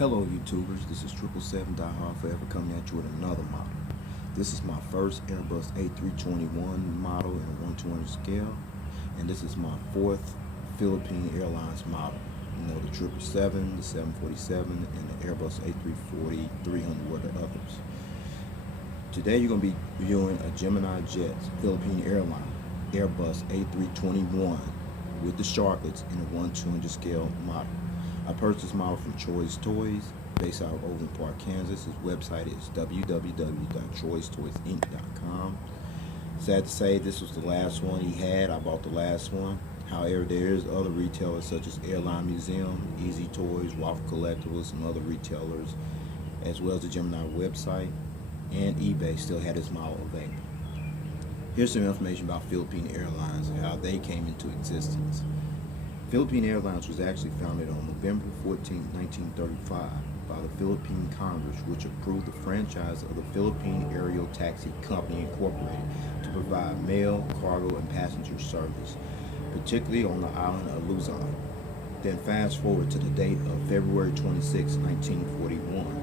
Hello YouTubers, this is 777 Die Hard Forever coming at you with another model. This is my first Airbus A321 model in a 1/200 scale, and this is my fourth Philippine Airlines model. You know, the 777, the 747, and the Airbus A340-300 were the others. Today you're going to be viewing a Gemini Jets Philippine Airline Airbus A321 with the Sharklets in a 1/200 scale model. I purchased this model from Choice Toys, based out of Overland Park, Kansas. His website is www.choicetoysinc.com. Sad to say, this was the last one he had. I bought the last one. However, there is other retailers such as Airline Museum, Easy Toys, Waffle Collectibles, and other retailers, as well as the Gemini website, and eBay still had this model available. Here's some information about Philippine Airlines and how they came into existence. Philippine Airlines was actually founded on November 14, 1935 by the Philippine Congress, which approved the franchise of the Philippine Aerial Taxi Company Incorporated to provide mail, cargo, and passenger service, particularly on the island of Luzon. Then fast forward to the date of February 26, 1941,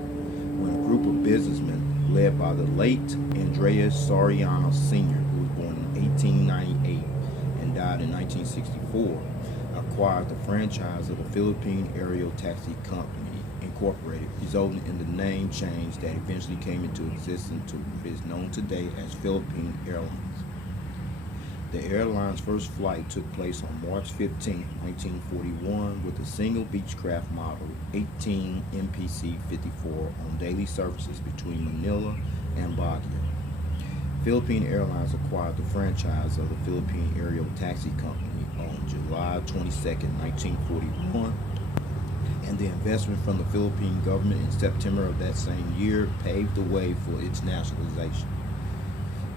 when a group of businessmen led by the late Andres Soriano Sr., who was born in 1898 and died in 1964, acquired the franchise of the Philippine Aerial Taxi Company Incorporated, resulting in the name change that eventually came into existence to what is known today as Philippine Airlines. The airline's first flight took place on March 15, 1941 with a single Beechcraft Model 18 MPC-54 on daily services between Manila and Baguio. Philippine Airlines acquired the franchise of the Philippine Aerial Taxi Company on July 22, 1941, and the investment from the Philippine government in September of that same year paved the way for its nationalization.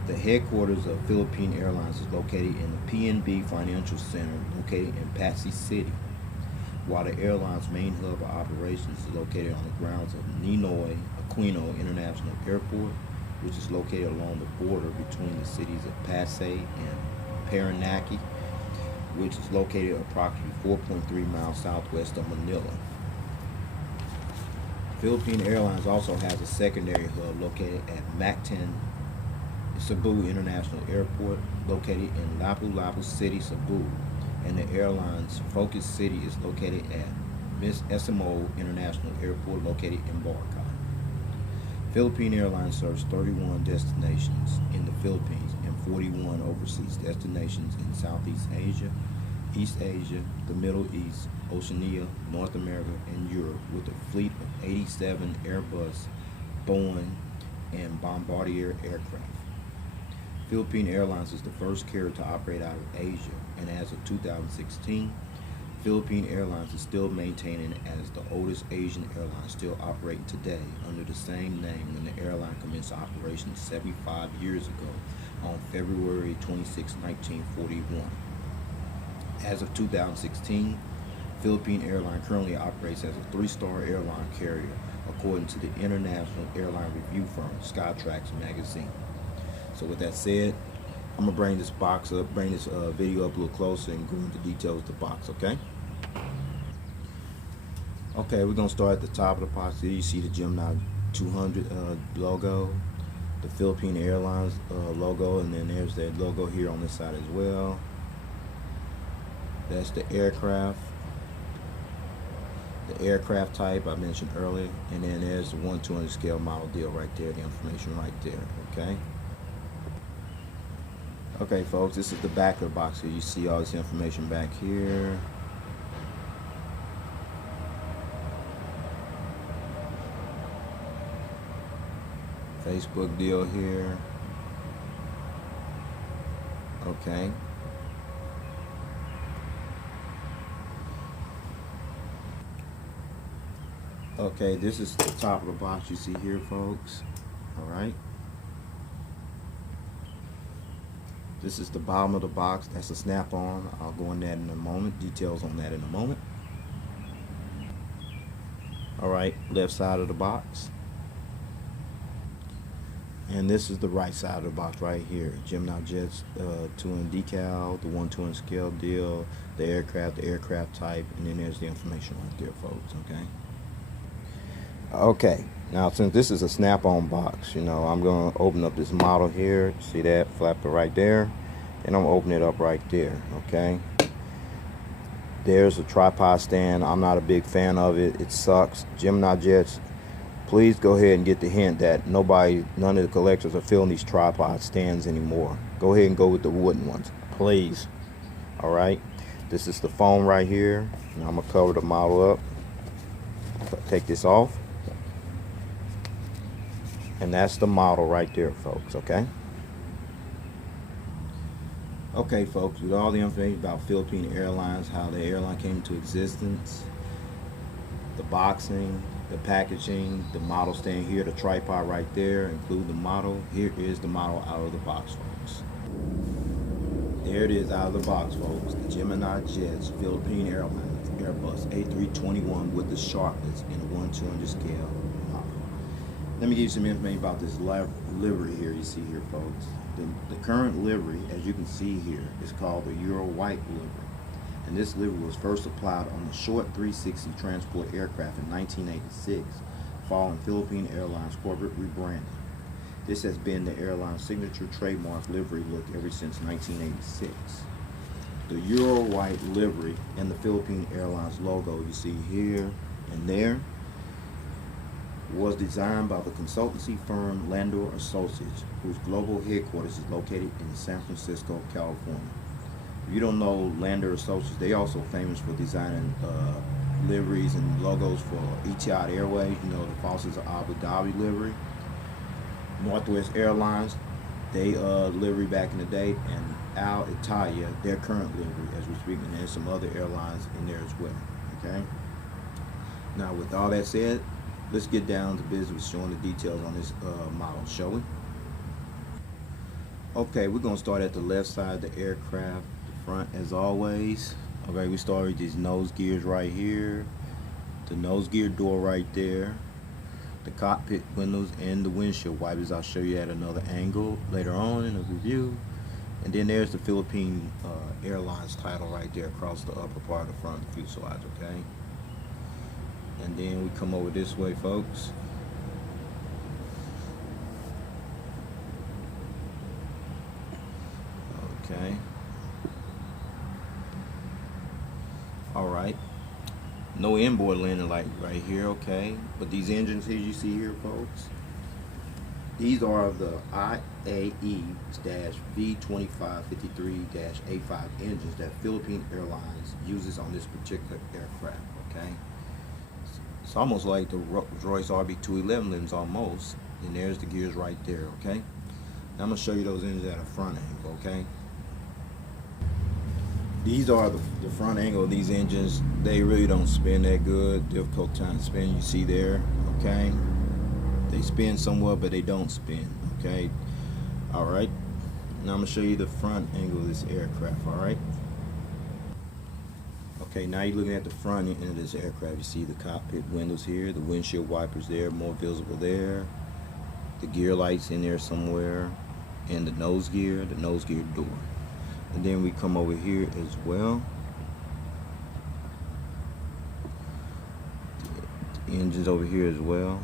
The headquarters of Philippine Airlines is located in the PNB Financial Center, located in Pasay City, while the airline's main hub of operations is located on the grounds of Ninoy Aquino International Airport, which is located along the border between the cities of Pasay and Parañaque, which is located approximately 4.3 miles southwest of Manila. Philippine Airlines also has a secondary hub located at Mactan Cebu International Airport, located in Lapu-Lapu City, Cebu, and the airline's focus city is located at Miss SMO International Airport, located in Barca. Philippine Airlines serves 31 destinations in the Philippines and 41 overseas destinations in Southeast Asia, East Asia, the Middle East, Oceania, North America, and Europe, with a fleet of 87 Airbus, Boeing, and Bombardier aircraft. Philippine Airlines is the first carrier to operate out of Asia, and as of 2016, Philippine Airlines is still maintaining as the oldest Asian airline still operating today under the same name when the airline commenced operations 75 years ago on February 26, 1941. As of 2016, Philippine Airline currently operates as a 3-star airline carrier according to the international airline review firm Skytrax magazine. So with that said, I'm going to bring this box up, bring this video up a little closer and go into details of the box, okay? Okay, we're going to start at the top of the box. Here you see the Gemini 200 logo, the Philippine Airlines logo, and then there's that logo here on this side as well. That's the aircraft type I mentioned earlier, and then there's the 1/200 scale model deal right there, the information right there, okay? Okay folks, this is the back of the box here. You see all this information back here. Facebook deal here. Okay. Okay, this is the top of the box you see here, folks. Alright. This is the bottom of the box. That's a snap-on. I'll go in that in a moment. Details on that in a moment. Alright, left side of the box. And this is the right side of the box right here. Gemini Jets 2-in decal, the 1/200 scale deal, the aircraft type, and then there's the information right there, folks, okay? Okay, now since this is a snap-on box, you know, I'm going to open up this model here. See that flapper right there? And I'm going to open it up right there, okay? There's a tripod stand. I'm not a big fan of it. It sucks. Gemini Jets, please go ahead and get the hint that none of the collectors are filling these tripod stands anymore. Go ahead and go with the wooden ones, please. All right, this is the foam right here. Now I'm gonna cover the model up. Take this off, and that's the model right there, folks. Okay, folks, with all the information about Philippine Airlines, how the airline came into existence, the boxing, the packaging, the model stand here, the tripod right there, include the model. Here is the model out of the box, folks. There it is out of the box, folks. The Gemini Jets, Philippine Airlines, Airbus A321 with the Sharklets in a 1/200 scale model. Let me give you some information about this livery here you see here, folks. The current livery, as you can see here, is called the Eurowhite Livery. And this livery was first applied on the short 360 transport aircraft in 1986, following Philippine Airlines corporate rebranding. This has been the airline's signature trademark livery look ever since 1986. The Eurowhite livery and the Philippine Airlines logo you see here and there was designed by the consultancy firm Landor Associates, whose global headquarters is located in San Francisco, California. If you don't know Landor Associates, they also famous for designing liveries and logos for Etihad Airways, you know, the Fawcett's of Abu Dhabi livery. Northwest Airlines, they livery back in the day, and Al Italia, their current livery as we speak, and there's some other airlines in there as well. Okay. Now, with all that said, let's get down to business with showing the details on this model, shall we? Okay, we're gonna start at the left side of the aircraft, the front as always. Okay, we start with these nose gears right here, the nose gear door right there, the cockpit windows and the windshield wipers. I'll show you at another angle later on in the review. And then there's the Philippine Airlines title right there across the upper part of the front fuselage, okay? And then we come over this way, folks. Okay. All right. No inboard landing light right here, okay? But these engines here you see here, folks, these are the IAE-V2553-A5 engines that Philippine Airlines uses on this particular aircraft, okay? It's almost like the Rolls-Royce RB211 limbs almost. And there's the gears right there, okay? Now I'm gonna show you those engines at a front angle, okay? These are the front angle of these engines. They really don't spin that good. Difficult time spinning, you see there, okay? They spin somewhat, but they don't spin, okay? All right. Now I'm gonna show you the front angle of this aircraft, all right? Okay, now you're looking at the front end of this aircraft. You see the cockpit windows here, the windshield wipers there, more visible there, the gear lights in there somewhere, and the nose gear door. And then we come over here as well. The engines over here as well.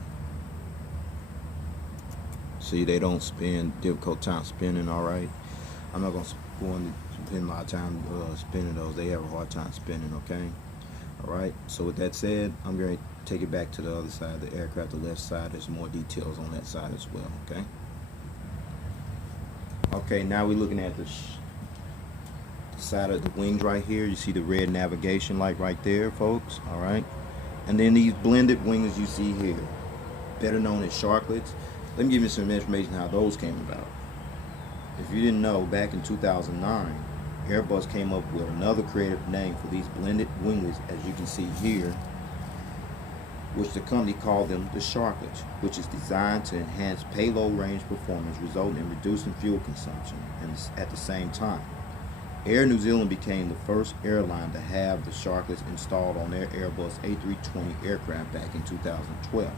See, they don't spin, difficult time spinning, all right? I'm not going to spend a lot of time spinning those. They have a hard time spinning, okay? All right, so with that said, I'm going to take it back to the other side of the aircraft, the left side. There's more details on that side as well, okay? Okay, now we're looking at the side of the wings right here. You see the red navigation light right there, folks, all right? And then these blended wings you see here, better known as Sharklets. Let me give you some information how those came about. If you didn't know, back in 2009, Airbus came up with another creative name for these blended winglets, as you can see here, which the company called them the Sharklets, which is designed to enhance payload range performance, resulting in reducing fuel consumption and at the same time. Air New Zealand became the first airline to have the Sharklets installed on their Airbus A320 aircraft back in 2012.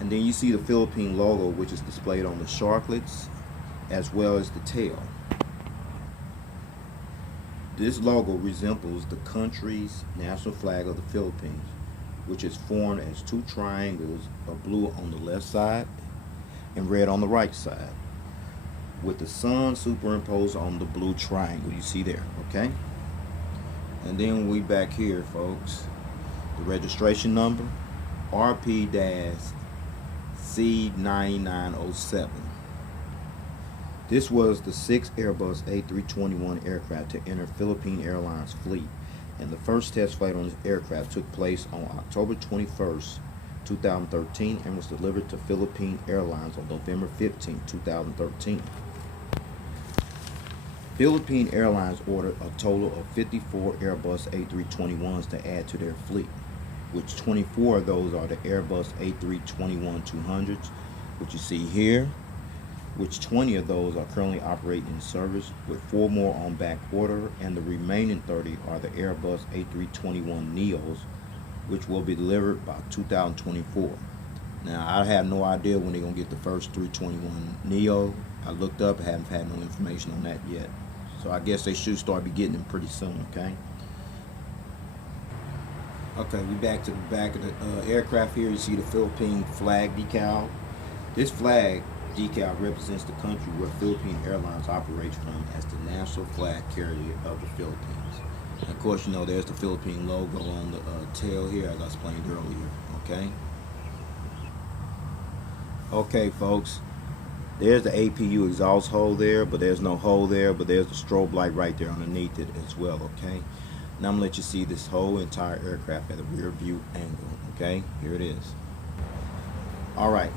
And then you see the Philippine logo, which is displayed on the Sharklets, as well as the tail. This logo resembles the country's national flag of the Philippines, which is formed as two triangles of blue on the left side and red on the right side, with the sun superimposed on the blue triangle you see there, okay? And then we back here, folks, the registration number, RP-C9907. This was the 6th Airbus A321 aircraft to enter Philippine Airlines fleet, and the first test flight on this aircraft took place on October 21st, 2013, and was delivered to Philippine Airlines on November 15, 2013. Philippine Airlines ordered a total of 54 Airbus A321s to add to their fleet, which 24 of those are the Airbus A321-200s, which you see here, which 20 of those are currently operating in service, with 4 more on back order, and the remaining 30 are the Airbus A321neos, which will be delivered by 2024. Now, I have no idea when they're going to get the first 321neo. I looked up, haven't had no information on that yet. So I guess they should start be getting them pretty soon, okay? Okay, we back to the back of the aircraft here. You see the Philippine flag decal. This flag decal represents the country where Philippine Airlines operates from as the national flag carrier of the Philippines. And of course, you know, there's the Philippine logo on the tail here, as I explained earlier, okay? Okay, folks, there's the APU exhaust hole there, but there's no hole there, but there's the strobe light right there underneath it as well, okay? Now I'm gonna let you see this whole entire aircraft at a rear view angle, okay? Here it is. All right,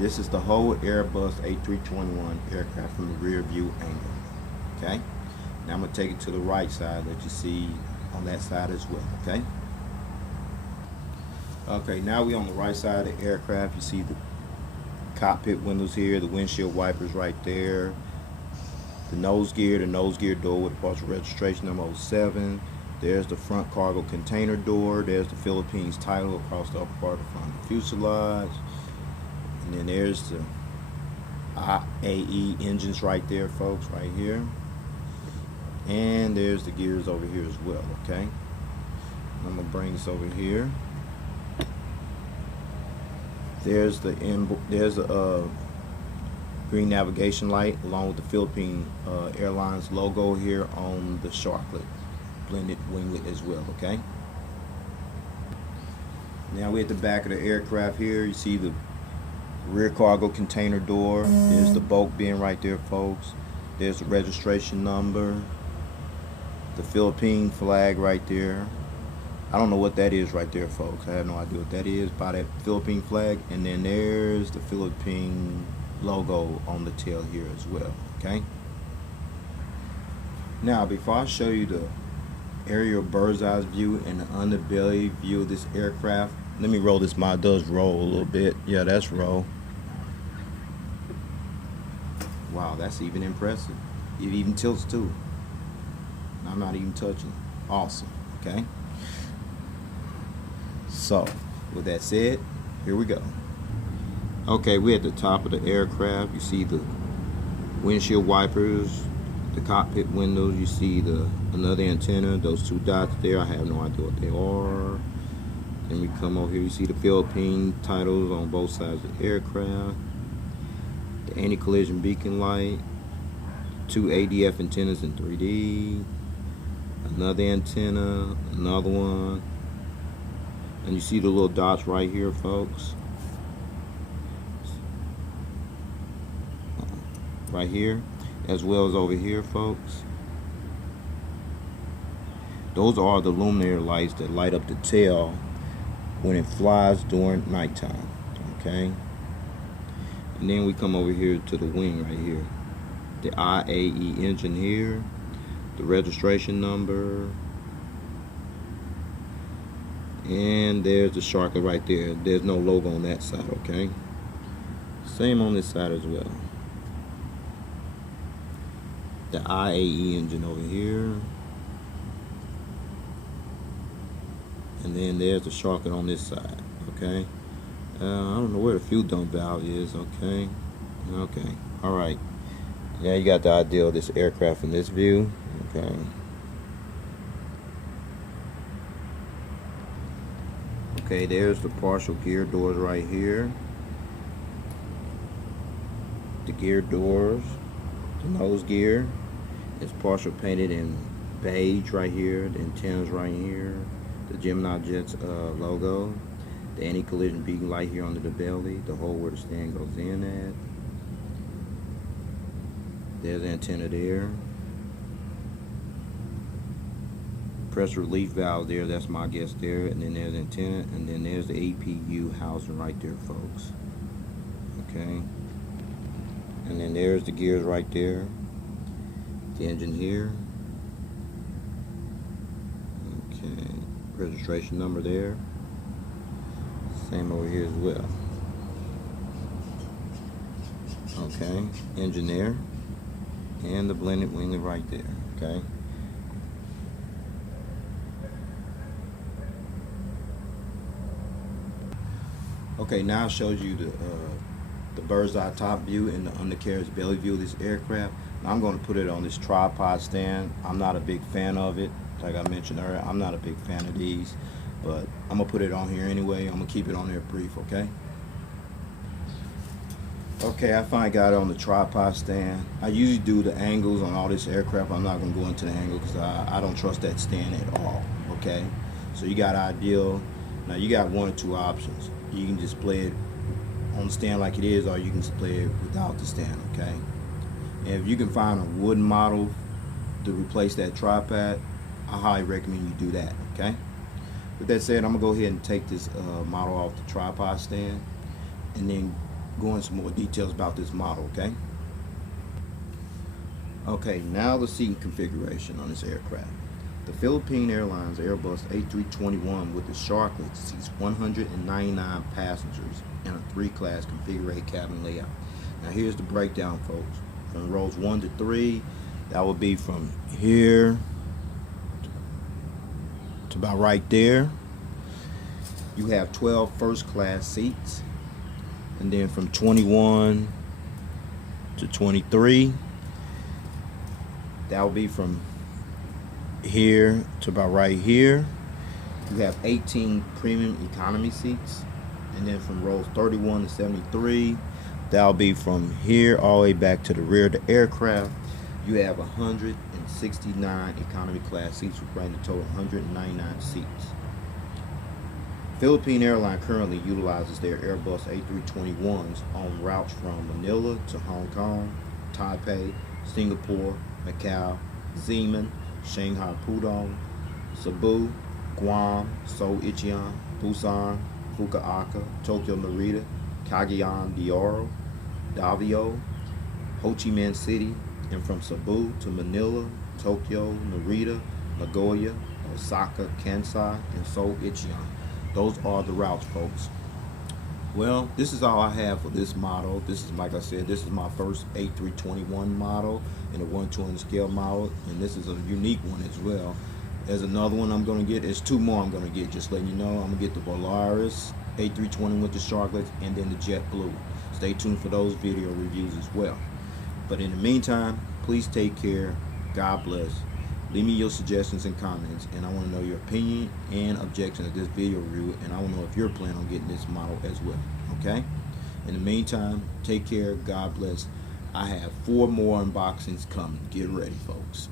this is the whole Airbus A321 aircraft from the rear view angle, okay? Now I'm gonna take it to the right side, let you see on that side as well, okay? Okay, now we're on the right side of the aircraft. You see the cockpit windows here, the windshield wipers right there, the nose gear door with the partial registration number 07. There's the front cargo container door. There's the Philippines title across the upper part of the front fuselage. And then there's the IAE engines right there, folks, right here. And there's the gears over here as well, okay? I'm gonna bring this over here. There's the green navigation light along with the Philippine Airlines logo here on the Sharklet blended winglet as well, okay? Now we're at the back of the aircraft here. You see the rear cargo container door. There's the bulk bin right there, folks. There's the registration number, the Philippine flag right there. I don't know what that is right there, folks. I have no idea what that is by that Philippine flag. And then there's the Philippine logo on the tail here as well, okay? Now, before I show you the aerial bird's eye view and the underbelly view of this aircraft, let me roll this. Mine does roll a little bit. Yeah, that's roll. Wow, that's even impressive. It even tilts too. I'm not even touching. Awesome, okay? So, with that said, here we go. Okay, we're at the top of the aircraft. You see the windshield wipers, the cockpit windows. You see another antenna, those 2 dots there. I have no idea what they are. Then we come over here. You see the Philippine titles on both sides of the aircraft. The anti-collision beacon light. 2 ADF antennas in 3D. Another antenna, another one. And you see the little dots right here, folks. Right here, as well as over here, folks. Those are the luminary lights that light up the tail when it flies during nighttime, okay? And then we come over here to the wing right here. The IAE engine here, the registration number, and there's the Sharklet right there. There's no logo on that side, okay? Same on this side as well. The IAE engine over here. And then there's the Sharklet on this side, okay? I don't know where the fuel dump valve is, okay? Okay, all right. Now you got the idea of this aircraft from this view, okay? Okay, there's the partial gear doors right here. The gear doors, the nose gear is partial painted in beige right here. The antennas right here. The Gemini Jets logo. The anti-collision beacon light here under the belly. The hole where the stand goes in at. There's the antenna there. Pressure relief valve there, that's my guess there. And then there's the antenna, and then there's the APU housing right there, folks. Okay. And then there's the gears right there. The engine here. Okay. Registration number there. Same over here as well. Okay. Engine there. And the blended winglet right there. Okay. Okay, now it shows you the bird's eye top view and the undercarriage belly view of this aircraft. Now I'm going to put it on this tripod stand. I'm not a big fan of it. Like I mentioned earlier, I'm not a big fan of these, but I'm going to put it on here anyway. I'm going to keep it on there brief, okay? Okay, I finally got it on the tripod stand. I usually do the angles on all this aircraft. I'm not going to go into the angle because I don't trust that stand at all, okay? So you got ideal. Now you got one or two options. You can just play it on the stand like it is, or you can just play it without the stand, okay? And if you can find a wooden model to replace that tripod, I highly recommend you do that, okay? With that said, I'm gonna go ahead and take this model off the tripod stand and then go into some more details about this model, okay? Okay, now the seating configuration on this aircraft. The Philippine Airlines Airbus A321 with the Sharklets seats 199 passengers in a 3-class configured cabin layout. Now here's the breakdown, folks. From rows 1 to 3, that would be from here to about right there. You have 12 first class seats. And then from 21 to 23, that would be from here to about right here. You have 18 premium economy seats, and then from rows 31 to 73, that'll be from here all the way back to the rear of the aircraft. You have 169 economy class seats, which bring the total 199 seats. Philippine Airline currently utilizes their Airbus A321s on routes from Manila to Hong Kong, Taipei, Singapore, Macau, Xiamen, Shanghai Pudong, Cebu, Guam, Seoul Incheon, Busan, Fukuoka, Tokyo Narita, Cagayan de Oro, Davao, Ho Chi Minh City, and from Cebu to Manila, Tokyo, Narita, Nagoya, Osaka, Kansai, and Seoul Incheon. Those are the routes, folks. Well, this is all I have for this model. This is, like I said, this is my first A321 model in a 1/2 scale model, and this is a unique one as well. There's another one I'm going to get. There's two more I'm going to get, just letting you know. I'm going to get the Polaris A320 with the Sharklets and then the JetBlue. Stay tuned for those video reviews as well. But in the meantime, please take care. God bless. Leave me your suggestions and comments, and I want to know your opinion and objection of this video review, and I want to know if you're planning on getting this model as well, okay? In the meantime, take care, God bless. I have 4 more unboxings coming. Get ready, folks.